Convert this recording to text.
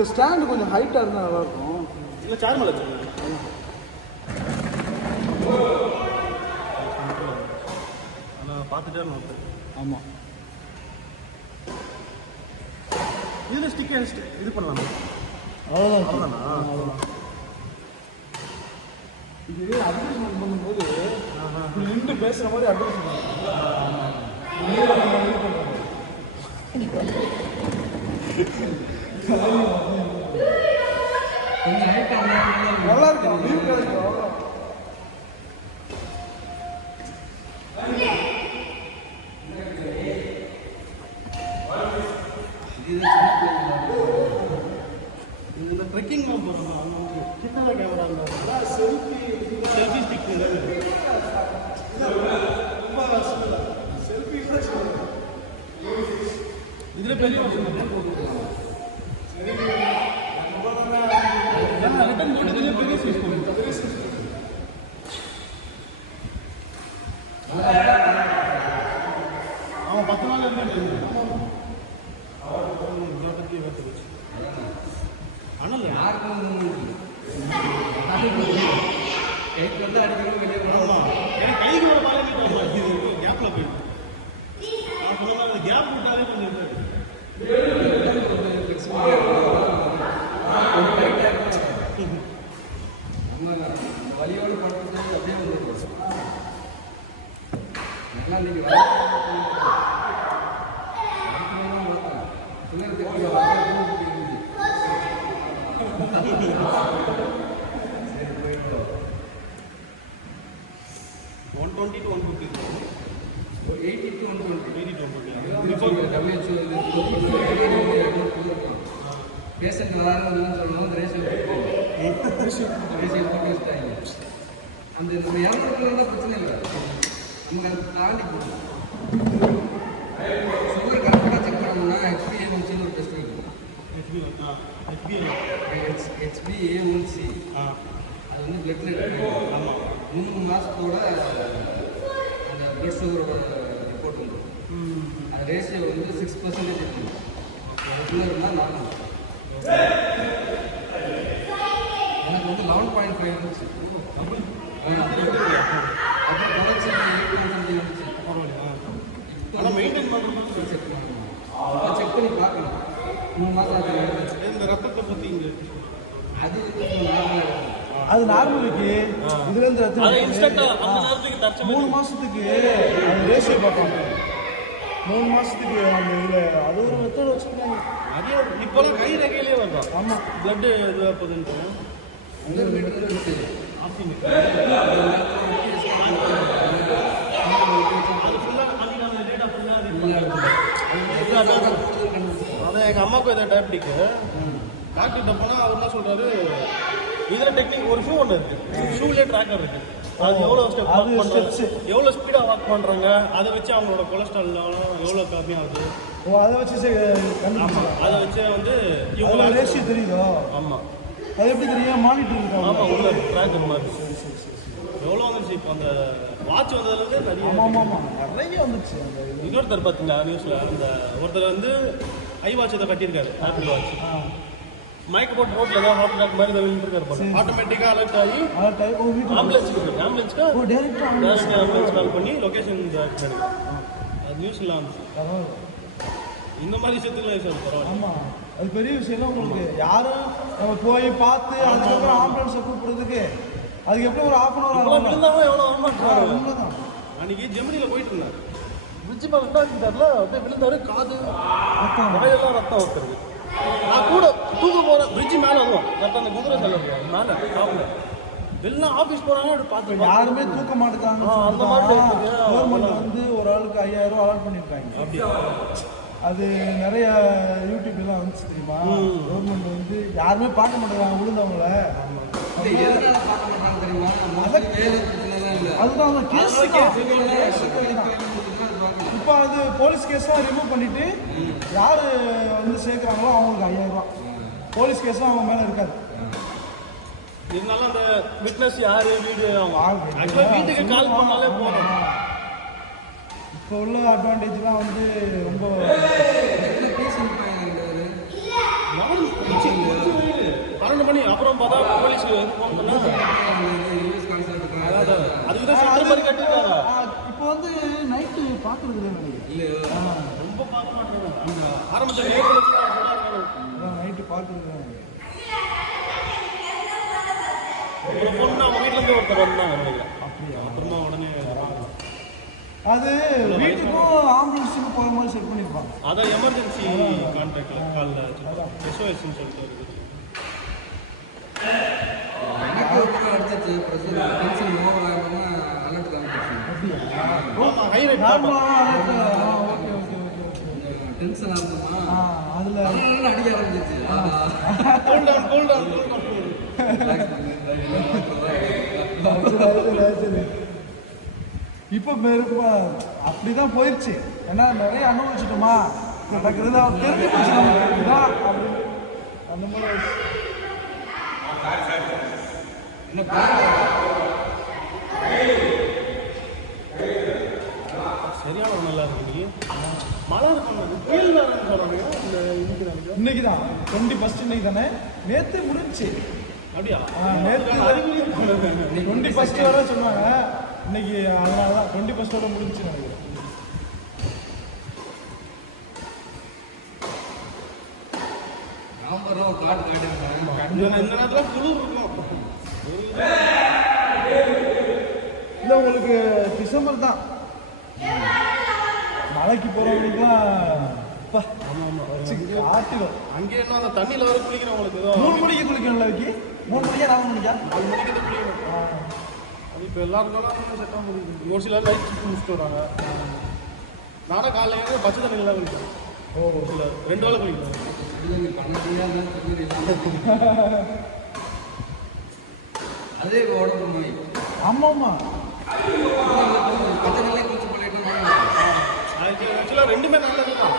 இந்த ஸ்டாண்டு கொஞ்சம் ஹைட்டாக இருந்தால் நல்லாயிருக்கும். இல்லை சேர் மேலே வச்சுருங்க. ஆனால் பார்த்துட்டே இருந்தோம். ஆமாம், இதில் ஸ்டிக்கர் இது பண்ணலாமா? அவ்வளோதான். அவ்வளோதான். இது அட்வர்டைஸ்மெண்ட் பண்ணும்போது நின்று பேசுகிற மாதிரி அட்வர்டைஸ்மெண்ட் நல்லா இருக்கும். லீவ் கிடைக்கும். இந்த ட்ரெக்கிங்லாம் போகிறோம். சின்னதாக கேமரா இருந்தால் செல்ஃபி ஸ்டிக் இதில் பெரிய ரிட்டன் போட்டதுலேயே பெரிய சைஸ் போடுங்க. அவன் 10 நாள் இருந்தால் ஆனால் யாருக்கும் கைக்கு வந்து அடிக்கடி வெளியே போகலாமா? ஏன்னா கைக்கு ஒரு பாலை கேப்பில் போயிடும். நான் சொன்ன அந்த கேப் விட்டாலே கொஞ்சம் வலியோடு பண்ணுறது அப்படியே வந்து நல்லா நீங்கள் பேஷண்ட் வராதுன்னு சொல்லணும். அந்த நம்ம இறந்துக்கலாம் பிரச்சனை இல்லை. நீங்கள் அதை தாண்டி போகணும். சுகர் கரெக்டாக செக் பண்ணணும்னா HbA1cன்னு ஒரு டெஸ்ட் இருக்கும். HbA1c அது வந்து பிளட் ரேட். ஆமாம், 3 மாதத்தோட அந்த பிளட் சுகரோட ரிப்போர்ட் வந்துடும். அது ரேஷியோ வந்து 6% இருக்கும். ரெகுலர்னா நார்மல். எனக்கு வந்து 11.5 இருந்துச்சு. அப்புறம் குறைச்சி 8 இருந்துச்சு. ஆனால் மெயின்டைன் பண்ணுறது செக் பண்ணணும். செக் பண்ணி பார்க்கணும். 3 மாதம் ஆச்சு. இந்த ரத்தத்தை பற்றி இங்கே அது நார்மல். அது நார்மலுக்கு இதுலேருந்து ரத்தம் 3 மாதத்துக்கு அந்த ரேஷியோ பார்ப்பாங்க. 3 மாதத்துக்கு அந்த இதில் அது ஒரு மெத்தட் வச்சுருக்காங்க. அதே இப்போலாம் கை ரகையிலே வருதான். ஆமாம், பிளட்டு இதுவாக போகுதுன்னு அந்த மீட்டர் இருக்கு. அது ஃபுல்லாக பண்ணிட்டாங்க. டேட்டா ஃபுல்லாக அதான் எங்கள் அம்மாவுக்கும் இதை டயபெட்டிக்கு டாக்டர்கிட்ட போனால் அவர் என்ன சொல்கிறாரு, இதில் டெக்னிக் ஒரு ஷூ ஒன்று இருக்குது. ஷூலே ட்ராக்கர் இருக்குது. அது எவ்வளோ ஸ்டெப் வாக் பண்ணுறாங்க, எவ்வளோ ஸ்பீடாக வாக் பண்ணுறாங்க, அதை வச்சு அவங்களோட கொலஸ்ட்ரால் எவ்வளோ கம்மியாகுது. அதை வச்சு அதை வச்சு வந்து இவ்வளோ ரேஷியோ தெரியுதோ. ஆமாம், அது எப்படி தெரியும்? மானிட்டர் இருக்கா? ஆமாம், உள்ள ட்ராக்கர் மாதிரி. எவ்வளோ வந்துச்சு இப்போ அந்த வாட்ச் வந்ததுலேருந்து நிறைய. ஆமாம், நிறைய வந்துச்சு. இன்னொருத்தர் பார்த்தீங்களா நியூஸில், அந்த ஒருத்தர் வந்து ஐ வாட்ச் இதை கட்டியிருக்காரு, ஆப்பிள் வாட்ச். மைக் போட்டு ரோட்டில் ஏதாவது ஹார்ட் அட்டாக் மாதிரி ஏதாவது இருக்காரு, ஆட்டோமேட்டிக்காக அலர்ட் ஆகி ஆம்புலன்ஸ்க்கு ஆம்புலன்ஸ் கால் பண்ணி லொக்கேஷன் எடுக்கும். அது நியூஸ்லாம் வந்துச்சு. இந்த மாதிரி விஷயத்துல சார் பரவாயில்ல. ஆமாம், அது பெரிய விஷயம்லாம். உங்களுக்கு யாரும் நம்ம போய் பார்த்து அதுக்கப்புறம் ஆம்புலன்ஸை கூப்பிடுறதுக்கு அதுக்கு எப்படி ஒரு 1/2 hour இருந்தாலும் எவ்வளோ ஆகும். உண்மைதான். அன்றைக்கி ஜெமினியில் போயிட்டு இருந்தேன். பிரிட்ஜு மேலே விட்டாருல, அப்படியே விழுந்தாரு, காது வாயெல்லாம் ரத்தம் ஊற்றுறது. நான் கூட தூக்க போகிறேன், பிரிட்ஜு மேலே வருவோம் ரத்தம். அந்த குதிரை செல்ல மேலே சாப்பிட எல்லாம் ஆஃபீஸ் போகிறாங்க பார்த்து யாருமே தூக்க மாட்டேங்காங்க. அந்த மாதிரி கவர்மெண்ட் வந்து ஒரு ஆளுக்கு 5000 ரூபா அலாட் பண்ணியிருக்காங்க. அப்படி அது நிறைய யூடியூப்லாம் வந்துச்சு தெரியுமா? கவர்மெண்ட் வந்து யாருமே பார்க்க மாட்டேங்கிறாங்க விழுந்தவங்கள. அதுதான் அந்த கேஸ். இப்போ அது போலீஸ் கேஸ்லாம் ரிமூவ் பண்ணிட்டு யார் வந்து சேர்க்குறாங்களோ அவங்களுக்கு 5000 ரூபா. போலீஸ் கேஸ்லாம் அவங்க மேலே இருக்காது. இருந்தாலும் அந்த விட்னஸ் யாரு வீடு அவங்க வீட்டுக்கு கால் பண்ணாலே போதும். இப்போ உள்ள அட்வான்டேஜ்லாம் வந்து ரொம்ப 12 மணி அப்புறம் பார்த்தா போலீஸ் ஃபோன் பண்ணா அதுக்கு தான் ஷட்டர் மாதிரி கட்டிருக்காங்க. இப்போ வந்து நைட்டு பார்க்குறது நினைக்கிறேன். ரொம்ப பார்க்க மாட்டாங்க. அந்த ஆரம்பத்தில் நேற்று நைட்டு பார்க்குறது ஒரு பொண்ணு அவங்க வீட்டிலேருந்து ஒருத்தர் வந்தாங்க நினைக்கிறேன். அப்படியா? அப்புறமா உடனே அது வீட்டுக்கும் ஆம்புலன்ஸுக்கும் போகிற மாதிரி செட் பண்ணியிருப்பாங்க. அதான் எமர்ஜென்சி கான்டாக்டில் காலில் SOSன்னு சொல்லிட்டு இருக்குது. எனக்கு ஒரு தடவை அடிச்சிச்சு ப்ரெஷர் டென்ஷன் ஓவர் ஆகாம அலர்ட் காமிச்சிச்சு. ஆமாம் ஹை ரேட் ஓகே டென்ஷன் ஆகுமா அதில் அதனால அடிக்க ஆரம்பிச்சிச்சு. கூல் டவுன் இப்போ அப்படிதான் போயிடுச்சு. ஏன்னா நிறைய அனுபவிச்சுட்டோமா நடக்குதுல தெரிஞ்சு போச்சு நமக்கு இதான் அப்படின்னு அந்த மாதிரி ஆயிடுச்சு. சரியான ஒரு நல்லா இருக்கு. நீ மழை இருக்கும் புயல் தான் சொல்கிறாங்க. இந்த இன்னைக்கு தான் 21 இன்னைக்கு தானே. நேற்று முடிஞ்சுச்சு. அப்படியா? நேற்று 21 வரை சொன்னாங்க. இன்னைக்கு அதனால தான் 21 முடிஞ்சுச்சு நினைக்கிறேன். நவம்பர் காட்டு காட்டியிருக்காங்க. இந்த நேரத்தில் குளிர் இருக்கும். இல்லை உங்களுக்கு டிசம்பர் தான் மலைக்கு போகிறவங்களுக்குலாம் ஆட்டிடும். அங்கே என்ன அந்த தண்ணியில் வர குளிக்கிறவங்களுக்கு ஏதோ 3 மணிக்கு குளிக்கணும்ல விக்கி? 3 மணிக்கா 4 மணிக்கா? 4 மணிக்கு தான் குளிக்கணும். அது இப்போ எல்லாருக்கும் செட் ஆக முடியுது. ஒரு சிலர் லைட் முடிச்சுட்டு வராங்க. நானும் காலையில் ஏறி பச்சை தண்ணியில் தான் குளிக்கிறேன். ஒரு சிலர் 2 வேளை குளிக்கிறேன். அதே உடம்பு நோய். ஆமாம்மா பச்சை நிலையை குளிச்சு போயிட்டு ஆக்சுவலாக 2மே நல்லது தான்.